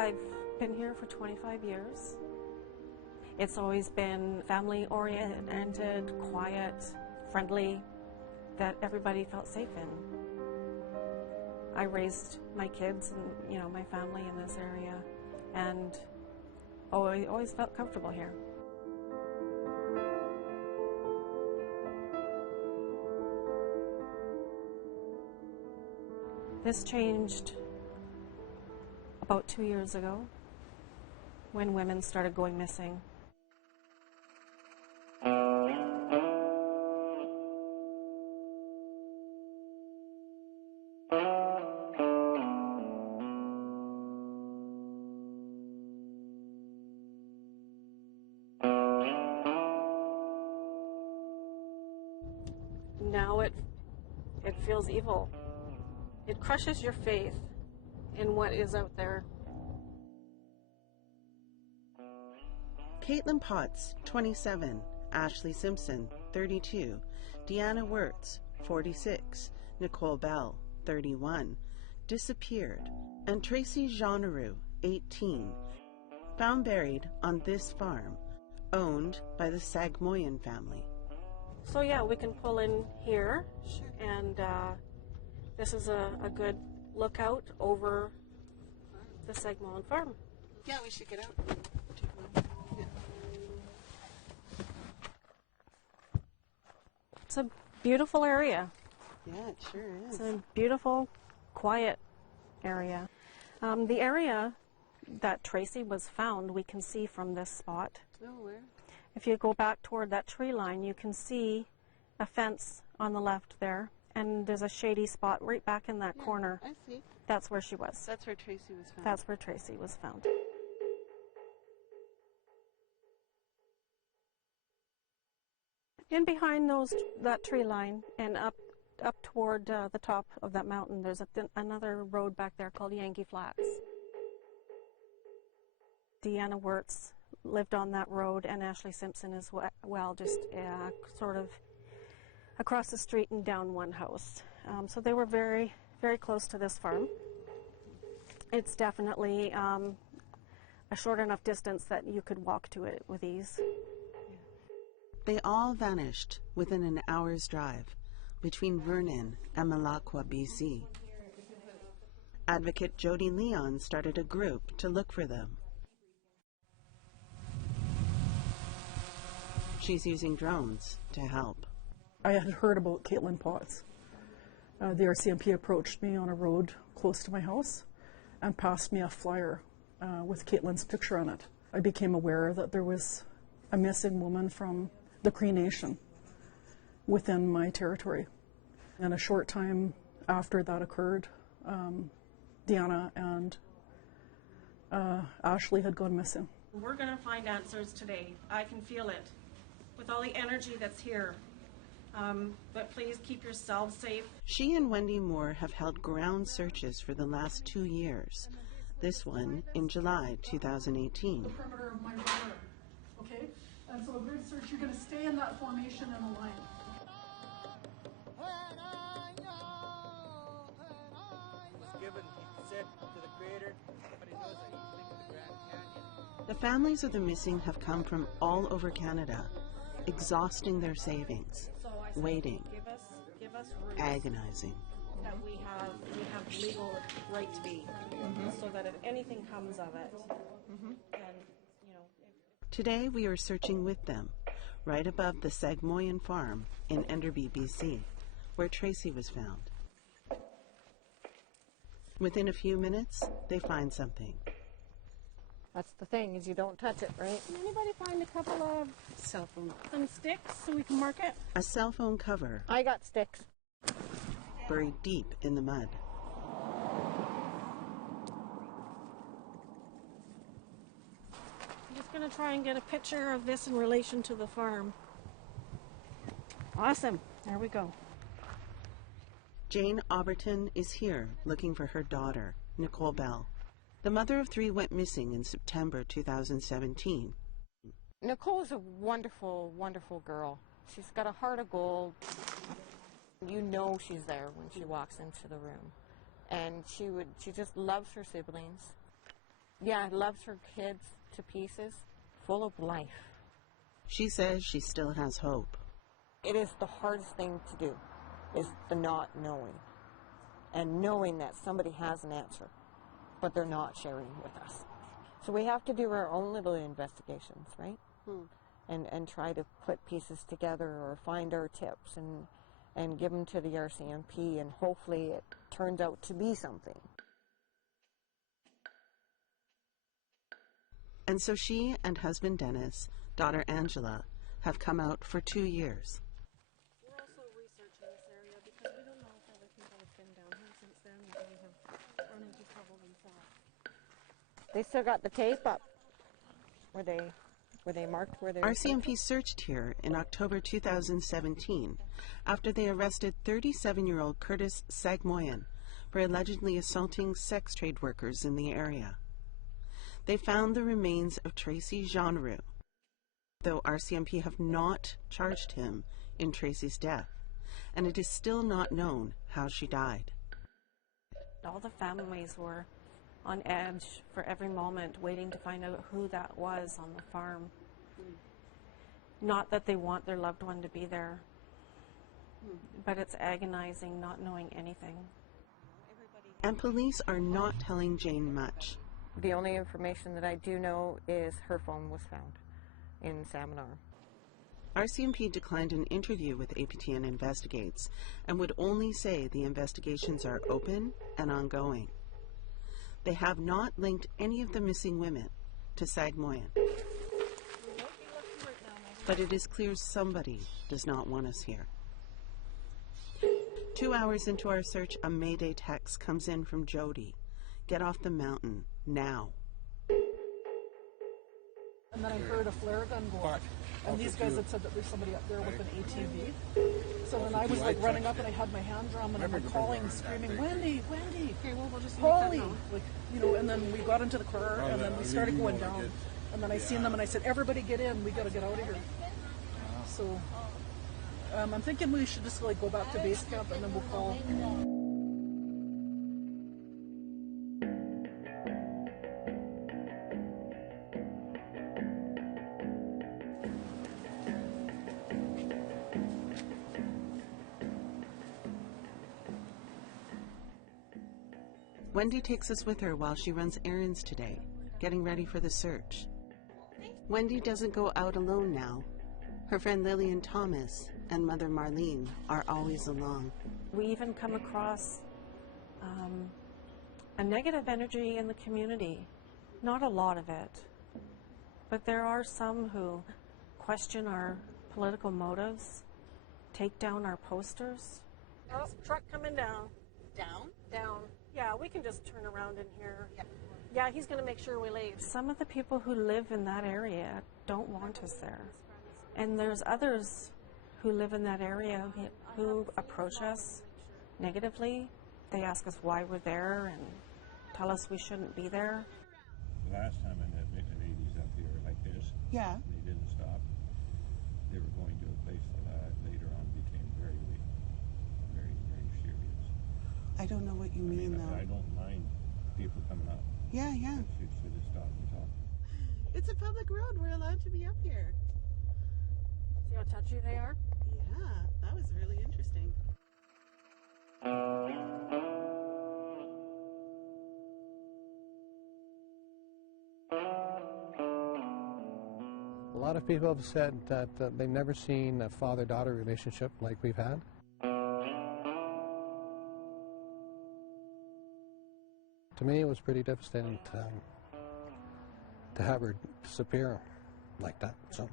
I've been here for 25 years. It's always been family-oriented, quiet, friendly, that everybody felt safe in. I raised my kids and, my family in this area, and I always felt comfortable here. This changed about 2 years ago when women started going missing. Now it feels evil. It crushes your faith in what is out there. Caitlin Potts, 27, Ashley Simpson, 32, Deanna Wirtz, 46, Nicole Bell, 31, disappeared, and Tracy Jeaneroux, 18, found buried on this farm, owned by the Sagmoyen family. So yeah, we can pull in here, and this is a good lookout over the Sagmoyen farm. Yeah, we should get out. Yeah. It's a beautiful area. Yeah, it sure is. It's a beautiful, quiet area. The area that Tracy was found, we can see from this spot. Oh, where? If you go back toward that tree line, you can see a fence on the left there, and there's a shady spot right back in that corner. I see. That's where she was. That's where Tracy was found. That's where Tracy was found. In behind that tree line and up toward the top of that mountain, there's another road back there called Yankee Flats. Deanna Wirtz lived on that road, and Ashley Simpson as well, just sort of across the street and down one house. So they were very, very close to this farm. It's definitely a short enough distance that you could walk to it with ease. They all vanished within an hour's drive between Vernon and Malacca, BC. Advocate Jody Leon started a group to look for them. She's using drones to help. I had heard about Caitlin Potts. The RCMP approached me on a road close to my house and passed me a flyer with Caitlin's picture on it. I became aware that there was a missing woman from the Cree Nation within my territory. And a short time after that occurred, Deanna and Ashley had gone missing. We're going to find answers today. I can feel it with all the energy that's here. But please keep yourselves safe. She and Wendy Moore have held ground searches for the last 2 years. This one in July 2018. The perimeter of my radar, okay? And so a grid search, you're going to stay in that formation in a line. The families of the missing have come from all over Canada, exhausting their savings, waiting, give us agonizing. that we have legal right to be, so that if anything comes of it, then, Today we are searching with them, right above the Sagmoyen farm in Enderby, BC, where Tracy was found. Within a few minutes, they find something. That's the thing, is you don't touch it, right? Can anybody find a couple of Cell phone. some sticks so we can mark it? A cell phone cover I got sticks. buried deep in the mud. I'm just going to try and get a picture of this in relation to the farm. Awesome. There we go. Jane Auberton is here looking for her daughter, Nicole Bell. The mother of 3 went missing in September 2017. Nicole's a wonderful, wonderful girl. She's got a heart of gold. You know she's there when she walks into the room. And she just loves her siblings. Yeah, loves her kids to pieces, full of life. She says she still has hope. It is the hardest thing to do, is the not knowing. And knowing that somebody has an answer, but they're not sharing with us. So we have to do our own little investigations, right? And try to put pieces together or find our tips and give them to the RCMP, and hopefully it turns out to be something. And so she and husband Dennis, daughter Angela, have come out for 2 years. We're also researching this area because we don't know if other people have been down here since then or they have run into trouble themselves. They still got the tape up where they marked where they were RCMP searched here in October 2017 after they arrested 37-year-old Curtis Sagmoyan for allegedly assaulting sex trade workers in the area. They found the remains of Tracy Jeanroux, though RCMP have not charged him in Tracy's death, and it is still not known how she died. All the families were on edge for every moment, waiting to find out who that was on the farm. Not that they want their loved one to be there, but it's agonizing not knowing anything. And police are not telling Jane much. The only information that I do know is her phone was found in Salmon Arm. RCMP declined an interview with APTN Investigates and would only say the investigations are open and ongoing. They have not linked any of the missing women to Sagmoyan. But it is clear somebody does not want us here. 2 hours into our search, a Mayday text comes in from Jody. Get off the mountain, now. And then I heard a flare gun go off. And these guys had said that there's somebody up there with an ATV. So then I was like running up and I had my hand drum and I'm like calling, screaming, Wendy, Wendy, Okay, well, we'll just Polly, like, you know, and then we got into the car and then we started going down. And then I seen them and I said, everybody get in, we gotta get out of here. So I'm thinking we should just like go back to base camp and then we'll call. Wendy takes us with her while she runs errands today, getting ready for the search. Wendy doesn't go out alone now. Her friend Lillian Thomas and mother Marlene are always along. We even come across a negative energy in the community. Not a lot of it, but there are some who question our political motives, take down our posters. Oh, truck coming down. Down? Down. Yeah, we can just turn around in here. Yeah, he's going to make sure we leave. Some of the people who live in that area don't want us there. And there's others who live in that area who approach us negatively. They ask us why we're there and tell us we shouldn't be there. The last time I met ladies up here like this, Yeah. they didn't stop. They were going to a place that later on became very, very, very serious. I don't know what you mean, though. I don't mind people coming up. Yeah. Should have stopped and talked. It's a public road. We're allowed to be up here. See how touchy they are? Yeah, that was really interesting. A lot of people have said that they've never seen a father-daughter relationship like we've had. To me, it was pretty devastating to have her disappear like that. So.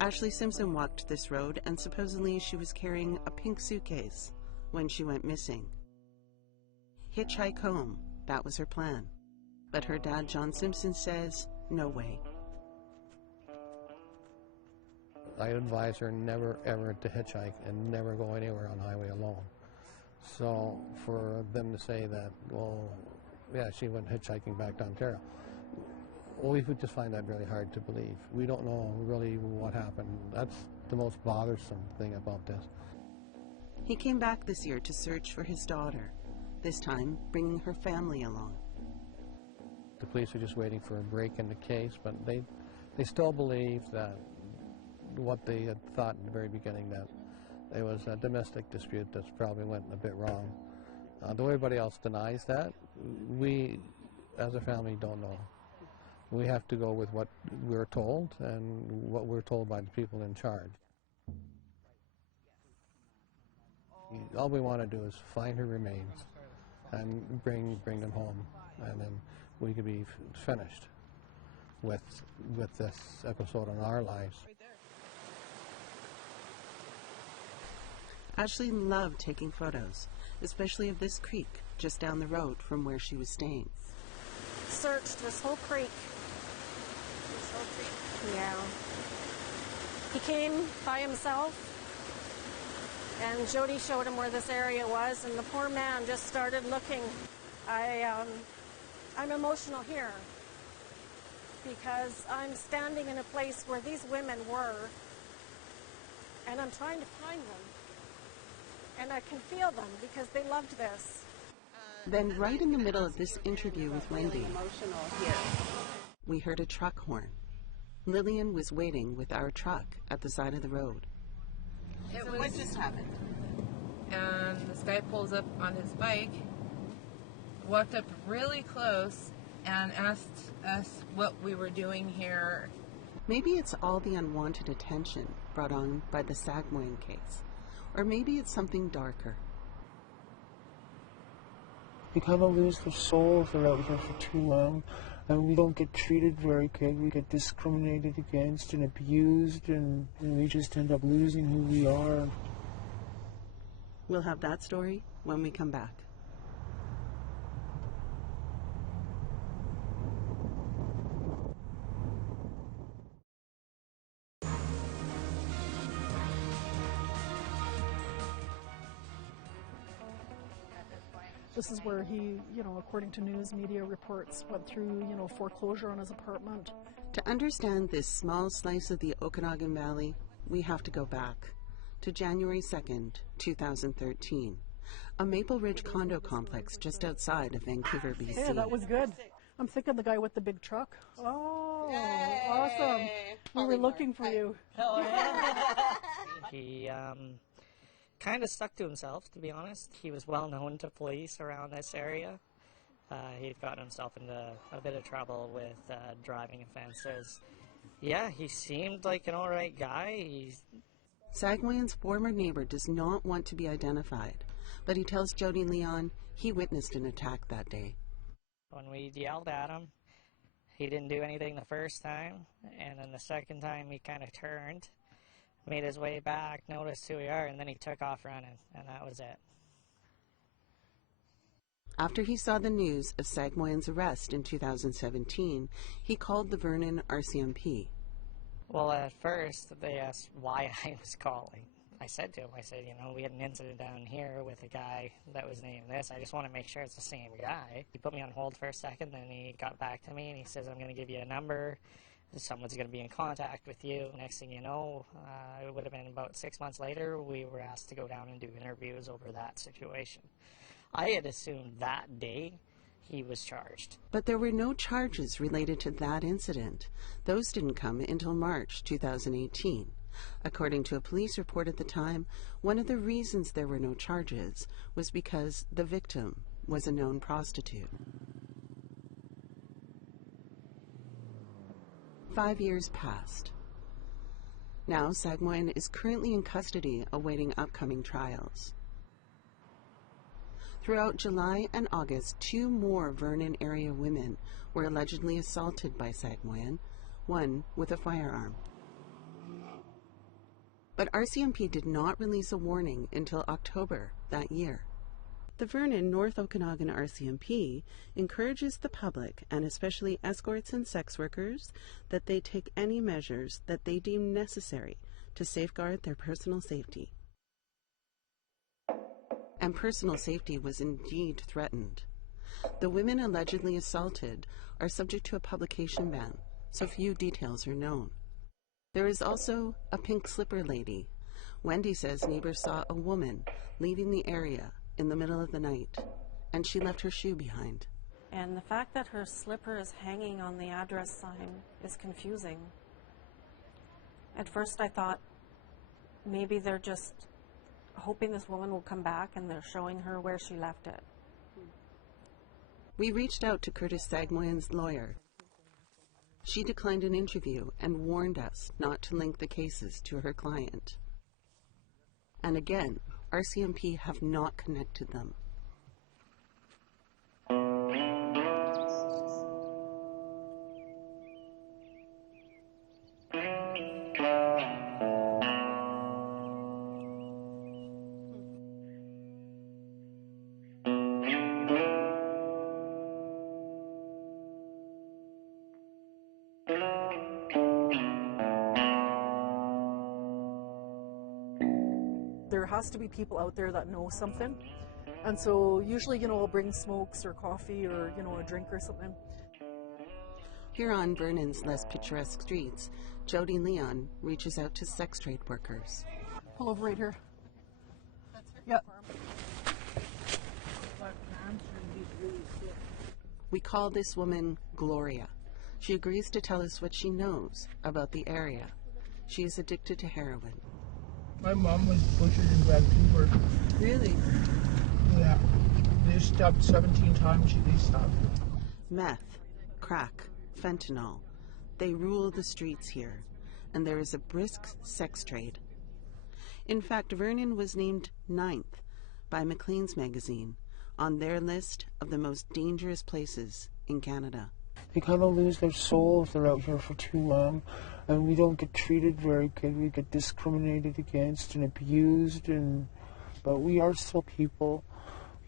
Ashley Simpson walked this road, and supposedly she was carrying a pink suitcase when she went missing. Hitchhike home, that was her plan. But her dad, John Simpson, says, no way. I advise her never ever to hitchhike and never go anywhere on highway alone. So for them to say that, well, yeah, she went hitchhiking back to Ontario, well, we would just find that really hard to believe. We don't know really what happened. That's the most bothersome thing about this. He came back this year to search for his daughter, this time bringing her family along. The police are just waiting for a break in the case, but they still believe that what they had thought in the very beginning, that it was a domestic dispute that's probably went a bit wrong. Though everybody else denies that, we as a family don't know. We have to go with what we're told and what we're told by the people in charge. All we want to do is find her remains and bring them home, and then we could be finished with this episode in our lives. Ashley loved taking photos, especially of this creek just down the road from where she was staying. Searched this whole creek. Yeah. He came by himself, and Jody showed him where this area was, and the poor man just started looking. I'm emotional here because I'm standing in a place where these women were, and I'm trying to find them. And I can feel them because they loved this. Then right in the middle of this interview with Wendy, we heard a truck horn. Lillian was waiting with our truck at the side of the road. What just happened? And this guy pulls up on his bike, walked up really close, and asked us what we were doing here. Maybe it's all the unwanted attention brought on by the Sagmoyen case. Or maybe it's something darker. We kind of lose the soul if we're out here for too long, and we don't get treated very good. We get discriminated against and abused, and we just end up losing who we are. We'll have that story when we come back. This is where he, according to news media reports, went through, foreclosure on his apartment. To understand this small slice of the Okanagan Valley, we have to go back to January 2nd, 2013, a Maple Ridge condo complex just outside of Vancouver, BC. Yeah, that was good. I'm thinking the guy with the big truck. Oh, yay. Awesome. We were looking for you. He kind of stuck to himself, to be honest. He was well known to police around this area. He'd gotten himself into a bit of trouble with driving offenses. Yeah, he seemed like an alright guy. Sagmoyen's former neighbor does not want to be identified, but he tells Jody Leon he witnessed an attack that day. When we yelled at him, he didn't do anything the first time, and then the second time he kind of turned, made his way back, noticed who we are, and then he took off running, and that was it. After he saw the news of Sagmoyen's arrest in 2017, he called the Vernon RCMP. Well, at first, they asked why I was calling. I said to him, we had an incident down here with a guy that was named this. I just want to make sure it's the same guy. He put me on hold for a second, then he got back to me, and he says, I'm going to give you a number. Someone's going to be in contact with you. Next thing you know, it would have been about 6 months later, we were asked to go down and do interviews over that situation. I had assumed that day he was charged. But there were no charges related to that incident. Those didn't come until March 2018. According to a police report at the time, one of the reasons there were no charges was because the victim was a known prostitute. 5 years passed. Now Sagmoyen is currently in custody awaiting upcoming trials. Throughout July and August, 2 more Vernon area women were allegedly assaulted by Sagmoyen, one with a firearm. But RCMP did not release a warning until October that year. The Vernon North Okanagan RCMP encourages the public, and especially escorts and sex workers, that they take any measures that they deem necessary to safeguard their personal safety. And personal safety was indeed threatened. The women allegedly assaulted are subject to a publication ban, so few details are known. There is also a pink slipper lady, Wendy says neighbors saw a woman leaving the area in the middle of the night, and she left her shoe behind. And the fact that her slipper is hanging on the address sign is confusing. At first I thought maybe they're just hoping this woman will come back and they're showing her where she left it. We reached out to Curtis Sagmoyan's lawyer. She declined an interview and warned us not to link the cases to her client. And again, RCMP have not connected them. There has to be people out there that know something. And so usually, I'll bring smokes or coffee or, a drink or something. Here on Vernon's less picturesque streets, Jody Leon reaches out to sex trade workers. Pull over right here. Yep. We call this woman Gloria. She agrees to tell us what she knows about the area. She is addicted to heroin. My mom was butchered in Vancouver. Really? Yeah. They stopped 17 times. They stopped. Meth, crack, fentanyl. They rule the streets here, and there is a brisk sex trade. In fact, Vernon was named 9th by Maclean's magazine on their list of the most dangerous places in Canada. They kind of lose their soul if they're out here for too long, and we don't get treated very good. We get discriminated against and abused, but we are still people.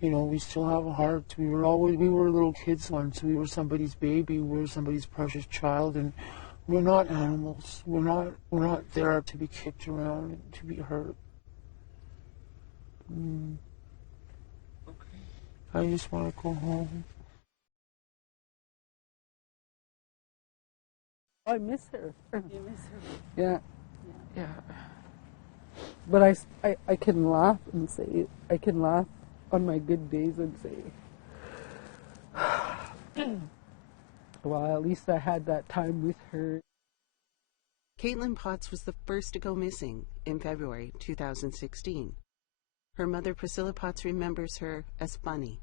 We still have a heart. We were little kids once. We were somebody's baby. We were somebody's precious child, and we're not animals. We're not there to be kicked around and to be hurt. I just want to go home. I miss her. You miss her? Yeah. Yeah. But I can laugh and say, I can laugh on my good days and say, well, at least I had that time with her. Caitlin Potts was the first to go missing in February 2016. Her mother, Priscilla Potts, remembers her as funny.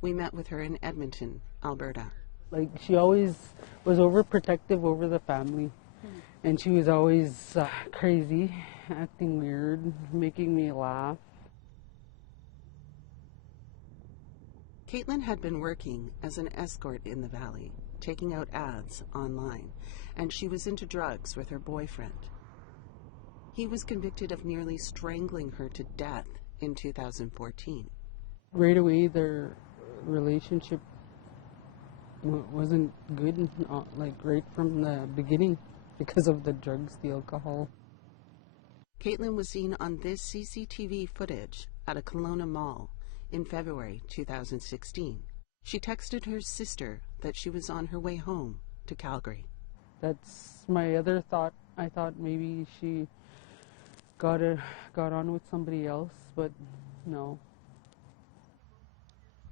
We met with her in Edmonton, Alberta. Like, she always was overprotective over the family. And she was always crazy, acting weird, making me laugh. Caitlin had been working as an escort in the valley, taking out ads online, and she was into drugs with her boyfriend. He was convicted of nearly strangling her to death in 2014. Right away, their relationship wasn't good, like right from the beginning, because of the drugs, the alcohol. Caitlin was seen on this CCTV footage at a Kelowna mall in February 2016. She texted her sister that she was on her way home to Calgary. That's my other thought. I thought maybe she got on with somebody else, but no.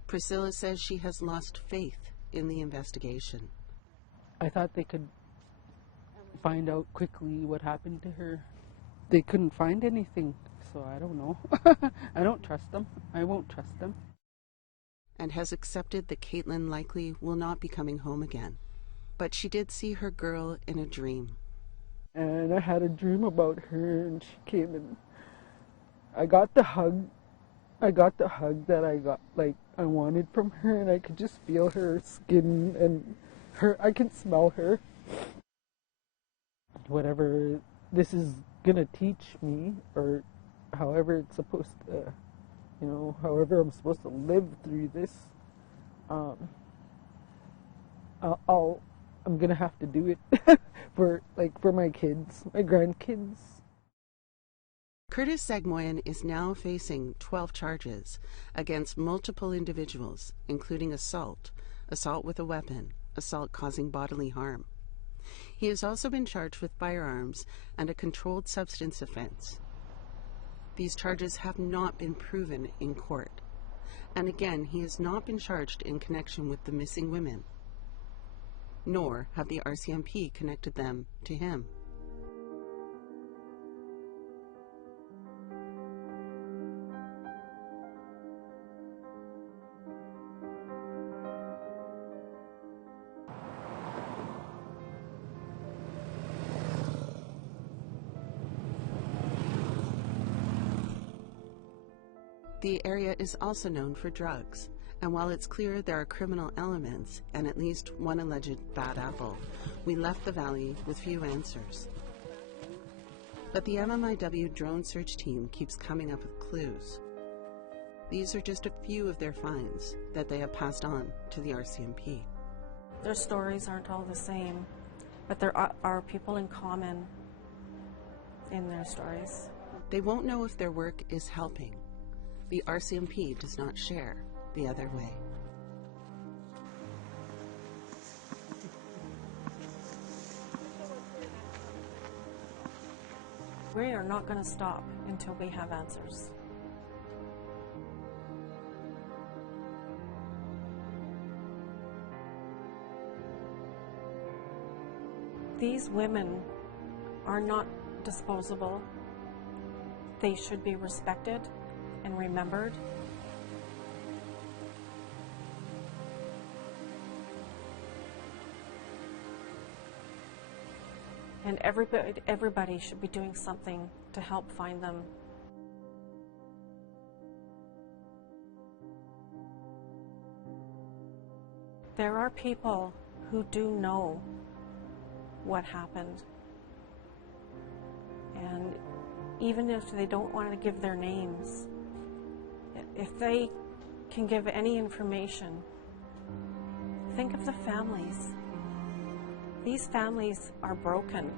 Priscilla says she has lost faith in the investigation. I thought they could find out quickly what happened to her. They couldn't find anything, so I don't know. I don't trust them. I won't trust them. And has accepted that Caitlin likely will not be coming home again. But she did see her girl in a dream. And I had a dream about her, and she came and I got the hug. I got the hug that I wanted from her, and I could just feel her skin and I can smell her. Whatever this is gonna teach me, or however it's supposed to, however I'm supposed to live through this, I'm gonna have to do it for my kids, my grandkids. Curtis Sagmoyan is now facing 12 charges against multiple individuals, including assault, assault with a weapon, assault causing bodily harm. He has also been charged with firearms and a controlled substance offense. These charges have not been proven in court. And again, he has not been charged in connection with the missing women, nor have the RCMP connected them to him. The area is also known for drugs, and while it's clear there are criminal elements and at least one alleged bad apple, we left the valley with few answers. But the MMIW drone search team keeps coming up with clues. These are just a few of their finds that they have passed on to the RCMP. Their stories aren't all the same, but there are people in common in their stories. They won't know if their work is helping. The RCMP does not share the other way. We are not going to stop until we have answers. These women are not disposable. They should be respected and remembered. And everybody should be doing something to help find them. There are people who do know what happened. And even if they don't want to give their names, if they can give any information, think of the families. These families are broken.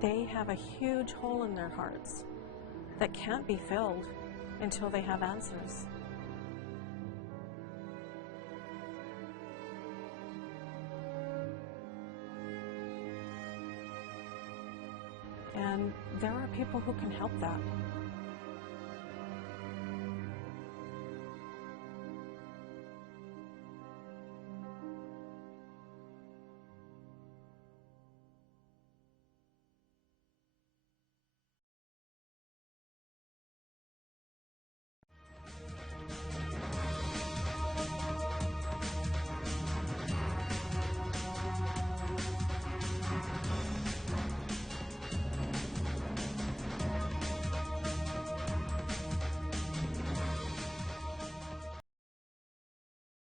They have a huge hole in their hearts that can't be filled until they have answers. And there are people who can help that.